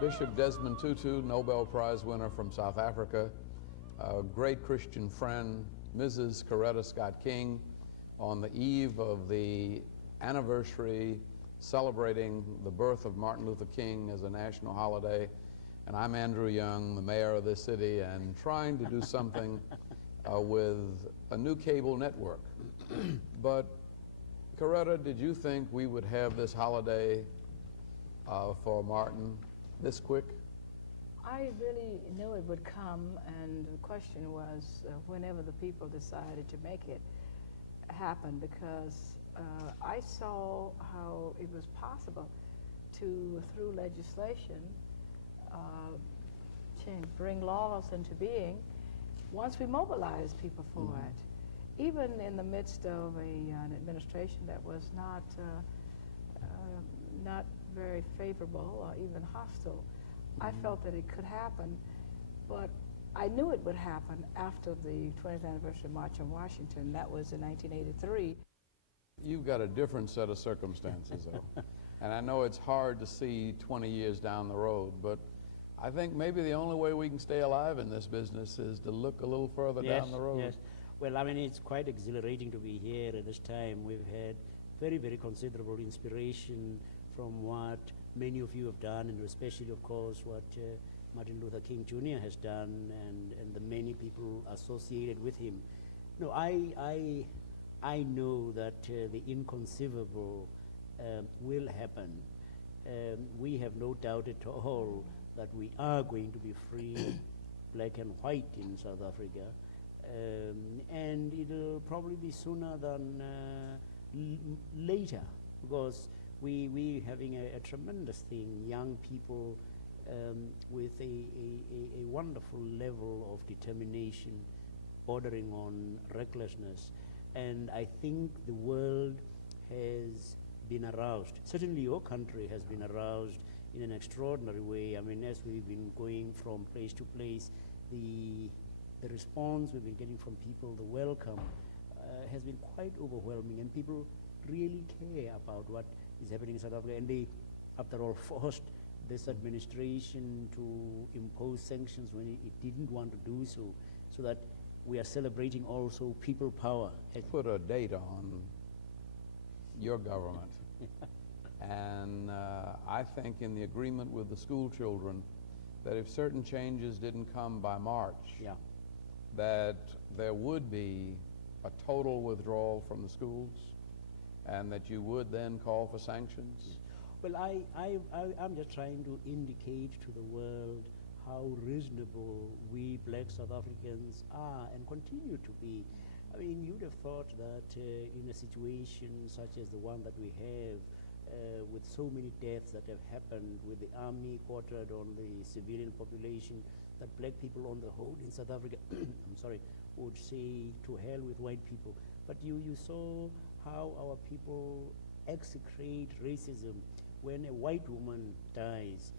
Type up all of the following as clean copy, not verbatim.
Bishop Desmond Tutu, Nobel Prize winner from South Africa, a great Christian friend, Mrs. Coretta Scott King, on the eve of the anniversary celebrating the birth of Martin Luther King as a national holiday. And I'm Andrew Young, the mayor of this city, and trying to do something with a new cable network. But Coretta, did you think we would have this holiday for Martin this quick? I really knew it would come, and the question was whenever the people decided to make it happen, because I saw how it was possible to, through legislation, bring laws into being once we mobilize people for it. Even in the midst of an administration that was not very favorable or even hostile, I felt that it could happen, but I knew it would happen after the 20th anniversary March on Washington. That was in 1983. You've got a different set of circumstances, though. And I know it's hard to see 20 years down the road, but I think maybe the only way we can stay alive in this business is to look a little further down the road. Yes. Well, I mean, it's quite exhilarating to be here at this time. We've had very, very considerable inspiration from what many of you have done, and especially, of course, what Martin Luther King Jr. has done, and the many people associated with him. No, I know that the inconceivable will happen. We have no doubt at all that we are going to be free, black and white in South Africa, and it'll probably be sooner than later, because we having a tremendous thing, young people with a wonderful level of determination bordering on recklessness. And I think the world has been aroused. Certainly your country has been aroused in an extraordinary way. I mean, as we've been going from place to place, the response we've been getting from people, the welcome, has been quite overwhelming, and people really care about what is happening in South Africa. And they, after all, forced this administration to impose sanctions when it didn't want to do so, so that we are celebrating also people power. Put a date on your government. And I think in the agreement with the school children that if certain changes didn't come by March, that there would be a total withdrawal from the schools, and that you would then call for sanctions? Well, I'm just trying to indicate to the world how reasonable we black South Africans are and continue to be. I mean, you'd have thought that in a situation such as the one that we have, with so many deaths that have happened, with the army quartered on the civilian population, that black people on the whole in South Africa, I'm sorry, would say to hell with white people. But you saw how our people execrate racism when a white woman dies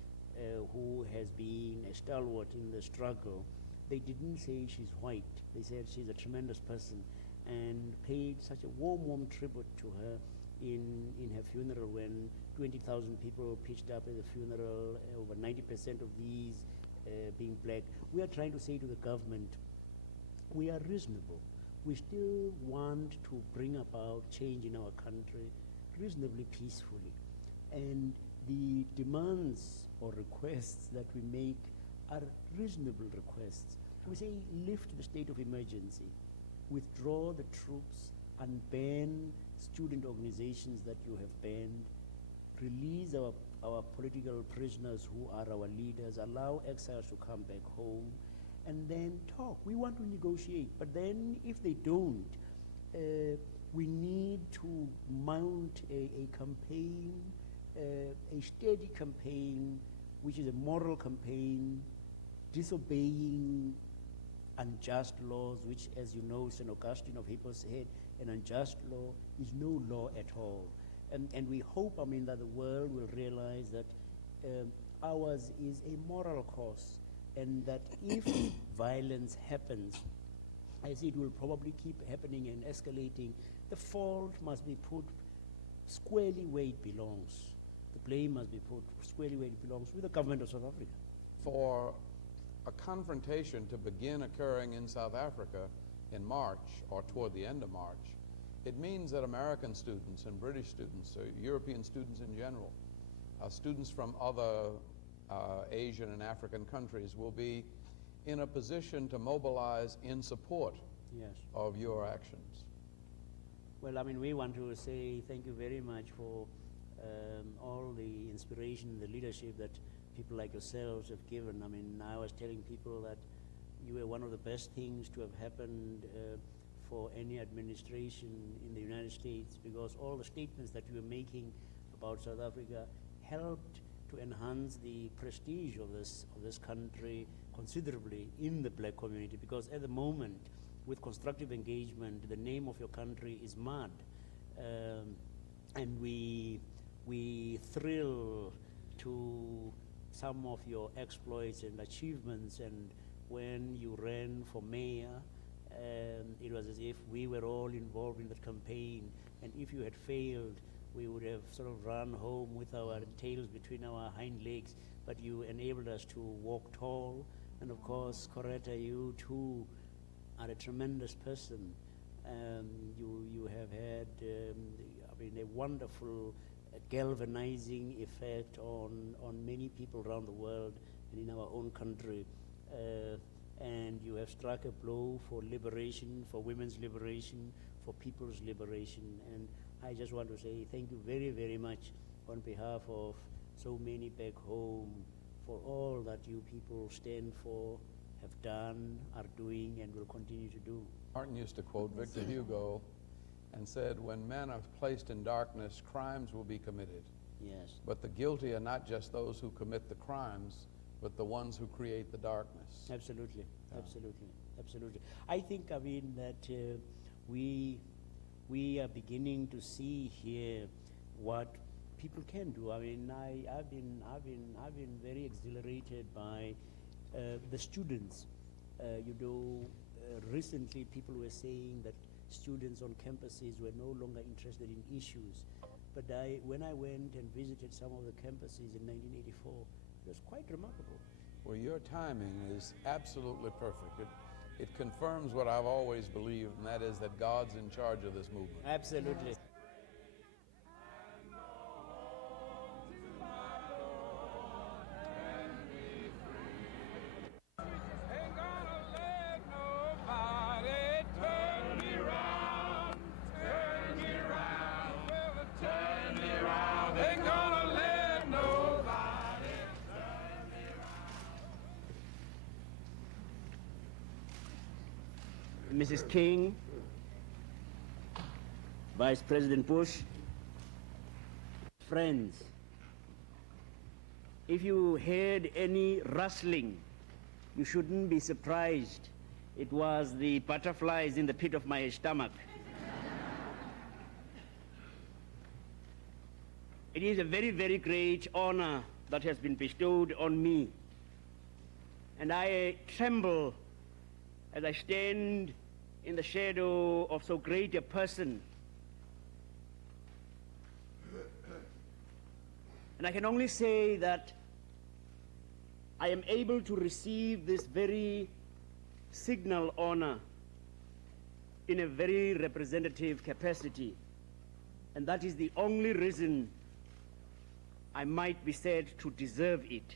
who has been a stalwart in the struggle. They didn't say she's white. They said she's a tremendous person, and paid such a warm tribute to her in her funeral when 20,000 people pitched up at the funeral, over 90% of these being black. We are trying to say to the government, we are reasonable. We still want to bring about change in our country reasonably peacefully. And the demands or requests that we make are reasonable requests. We say lift the state of emergency, withdraw the troops, unban student organizations that you have banned, release our political prisoners who are our leaders, allow exiles to come back home, and then talk. We want to negotiate, but then if they don't, we need to mount a campaign, a steady campaign, which is a moral campaign, disobeying unjust laws, which, as you know, St. Augustine of Hippo said, an unjust law is no law at all. And we hope, I mean, that the world will realize that ours is a moral cause, and that if violence happens, as it will probably keep happening and escalating, the fault must be put squarely where it belongs. The blame must be put squarely where it belongs, with the government of South Africa. For a confrontation to begin occurring in South Africa in March or toward the end of March, it means that American students and British students, European students in general, students from other Asian and African countries will be in a position to mobilize in support Yes. of your actions. Well, I mean, we want to say thank you very much for all the inspiration, the leadership that people like yourselves have given. I mean, I was telling people that you were one of the best things to have happened for any administration in the United States, because all the statements that you were making about South Africa helped to enhance the prestige of this country considerably in the black community, because at the moment, with constructive engagement, the name of your country is mud. And we thrill to some of your exploits and achievements, and when you ran for mayor, it was as if we were all involved in the campaign, and if you had failed, we would have sort of run home with our tails between our hind legs, but you enabled us to walk tall. And of course, Coretta, you too are a tremendous person. You have had a wonderful galvanizing effect on many people around the world and in our own country. And you have struck a blow for liberation, for women's liberation, for people's liberation. And I just want to say thank you very, very much on behalf of so many back home for all that you people stand for, have done, are doing, and will continue to do. Martin used to quote Victor Hugo and said, "When men are placed in darkness, crimes will be committed. Yes. But the guilty are not just those who commit the crimes, but the ones who create the darkness." Absolutely, Yeah. absolutely, absolutely. I think, I mean, that we are beginning to see here what people can do. I mean, I've been very exhilarated by the students. Recently people were saying that students on campuses were no longer interested in issues. But when I went and visited some of the campuses in 1984, it was quite remarkable. Well, your timing is absolutely perfect. It confirms what I've always believed, and that is that God's in charge of this movement. Absolutely. Mrs. King, Vice President Bush, friends, if you heard any rustling, you shouldn't be surprised. It was the butterflies in the pit of my stomach. It is a very, very great honor that has been bestowed on me, and I tremble as I stand in the shadow of so great a person. And I can only say that I am able to receive this very signal honor in a very representative capacity. And that is the only reason I might be said to deserve it.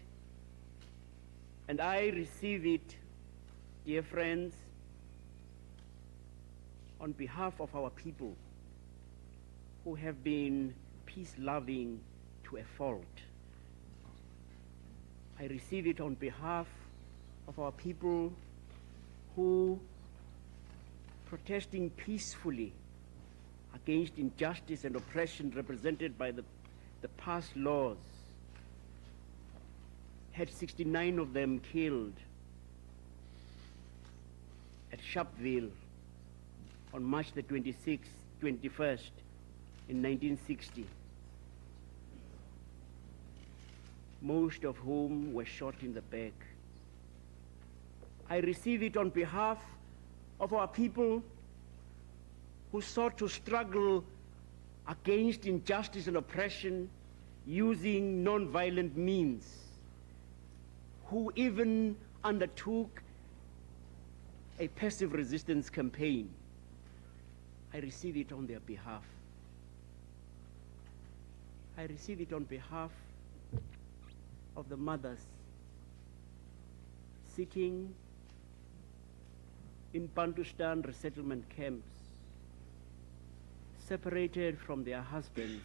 And I receive it, dear friends, on behalf of our people who have been peace-loving to a fault. I receive it on behalf of our people who, protesting peacefully against injustice and oppression represented by the past laws, had 69 of them killed at Sharpeville on March the 21st, in 1960, most of whom were shot in the back. I receive it on behalf of our people who sought to struggle against injustice and oppression using non-violent means, who even undertook a passive resistance campaign. I receive it on their behalf. I receive it on behalf of the mothers sitting in Bantustan resettlement camps, separated from their husbands,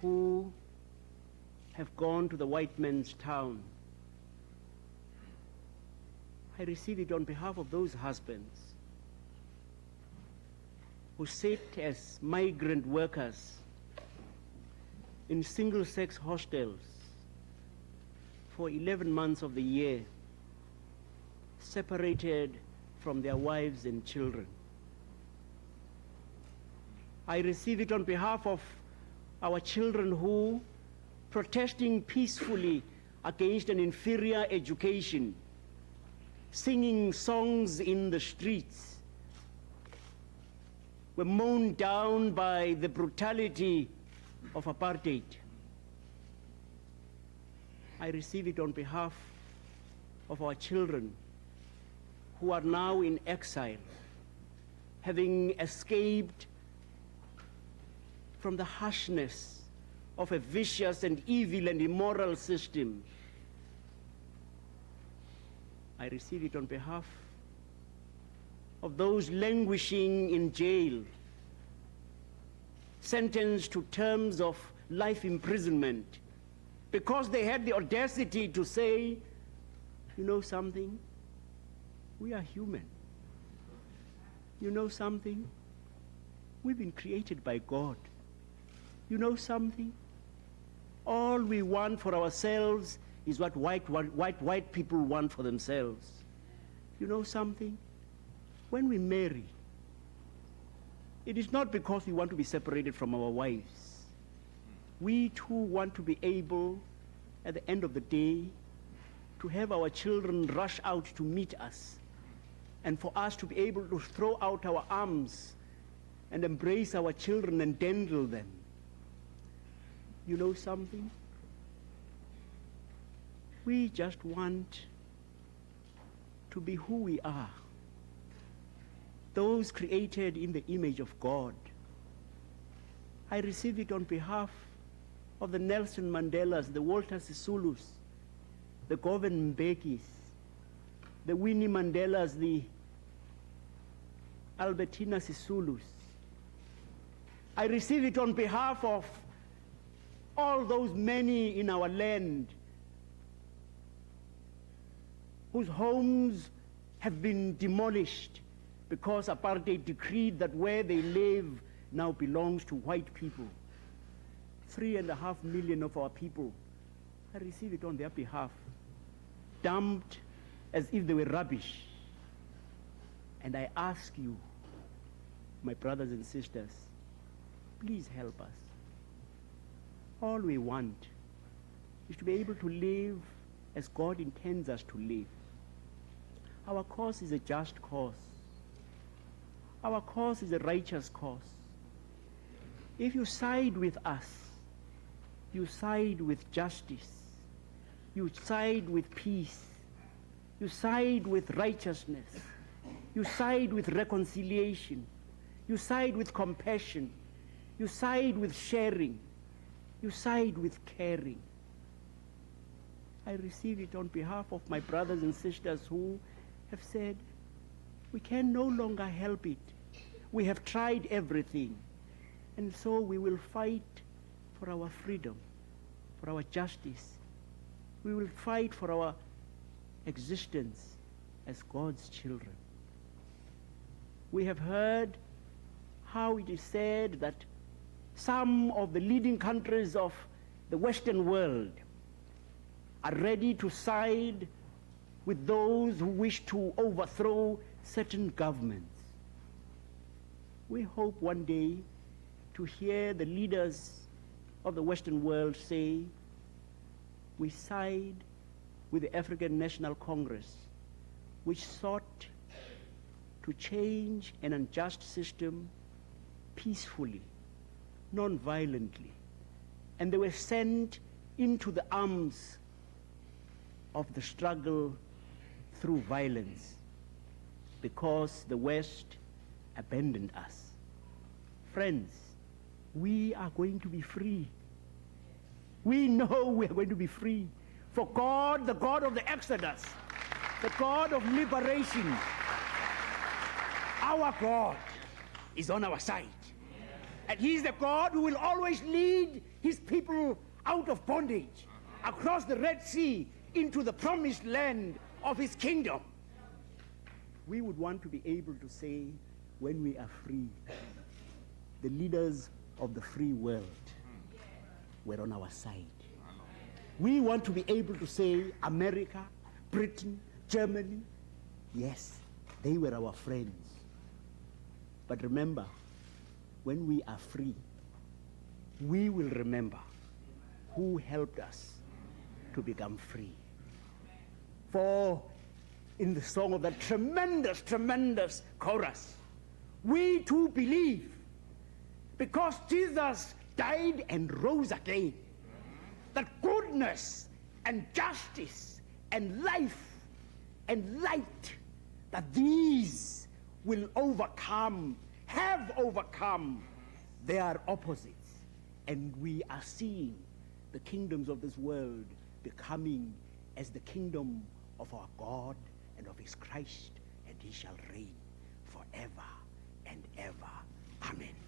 who have gone to the white man's town. I receive it on behalf of those husbands who sit as migrant workers in single-sex hostels for 11 months of the year, separated from their wives and children. I receive it on behalf of our children who, protesting peacefully against an inferior education, singing songs in the streets, were mown down by the brutality of apartheid. I receive it on behalf of our children who are now in exile, having escaped from the harshness of a vicious and evil and immoral system. I receive it on behalf of those languishing in jail, sentenced to terms of life imprisonment, because they had the audacity to say, you know something, we are human. You know something, we've been created by God. You know something, all we want for ourselves is what white people want for themselves. You know something, when we marry, it is not because we want to be separated from our wives. We too want to be able, at the end of the day, to have our children rush out to meet us, and for us to be able to throw out our arms and embrace our children and dandle them. You know something? We just want to be who we are, those created in the image of God. I receive it on behalf of the Nelson Mandelas, the Walter Sisulus, the Govan Mbekis, the Winnie Mandelas, the Albertina Sisulus. I receive it on behalf of all those many in our land whose homes have been demolished because apartheid decreed that where they live now belongs to white people. 3.5 million of our people, I receive it on their behalf, dumped as if they were rubbish. And I ask you, my brothers and sisters, please help us. All we want is to be able to live as God intends us to live. Our cause is a just cause. Our cause is a righteous cause. If you side with us, you side with justice, you side with peace, you side with righteousness, you side with reconciliation, you side with compassion, you side with sharing, you side with caring. I receive it on behalf of my brothers and sisters who have said, we can no longer help it. We have tried everything. And so we will fight for our freedom, for our justice. We will fight for our existence as God's children. We have heard how it is said that some of the leading countries of the Western world are ready to side with those who wish to overthrow certain governments. We hope one day to hear the leaders of the Western world say, we side with the African National Congress, which sought to change an unjust system peacefully, non-violently, and they were sent into the arms of the struggle through violence because the West abandoned us. Friends, we are going to be free. We know we are going to be free. For God, the God of the Exodus, the God of liberation, our God is on our side. And He's the God who will always lead His people out of bondage, across the Red Sea, into the promised land of His kingdom. We would want to be able to say, when we are free, the leaders of the free world were on our side. We want to be able to say, America, Britain, Germany, yes, they were our friends. But remember, when we are free, we will remember who helped us to become free. For in the song of that tremendous, tremendous chorus, we too believe, because Jesus died and rose again, that goodness and justice and life and light, that these will overcome, have overcome their opposites. And we are seeing the kingdoms of this world becoming as the kingdom of our God and of His Christ, and He shall reign forever and ever. Amen.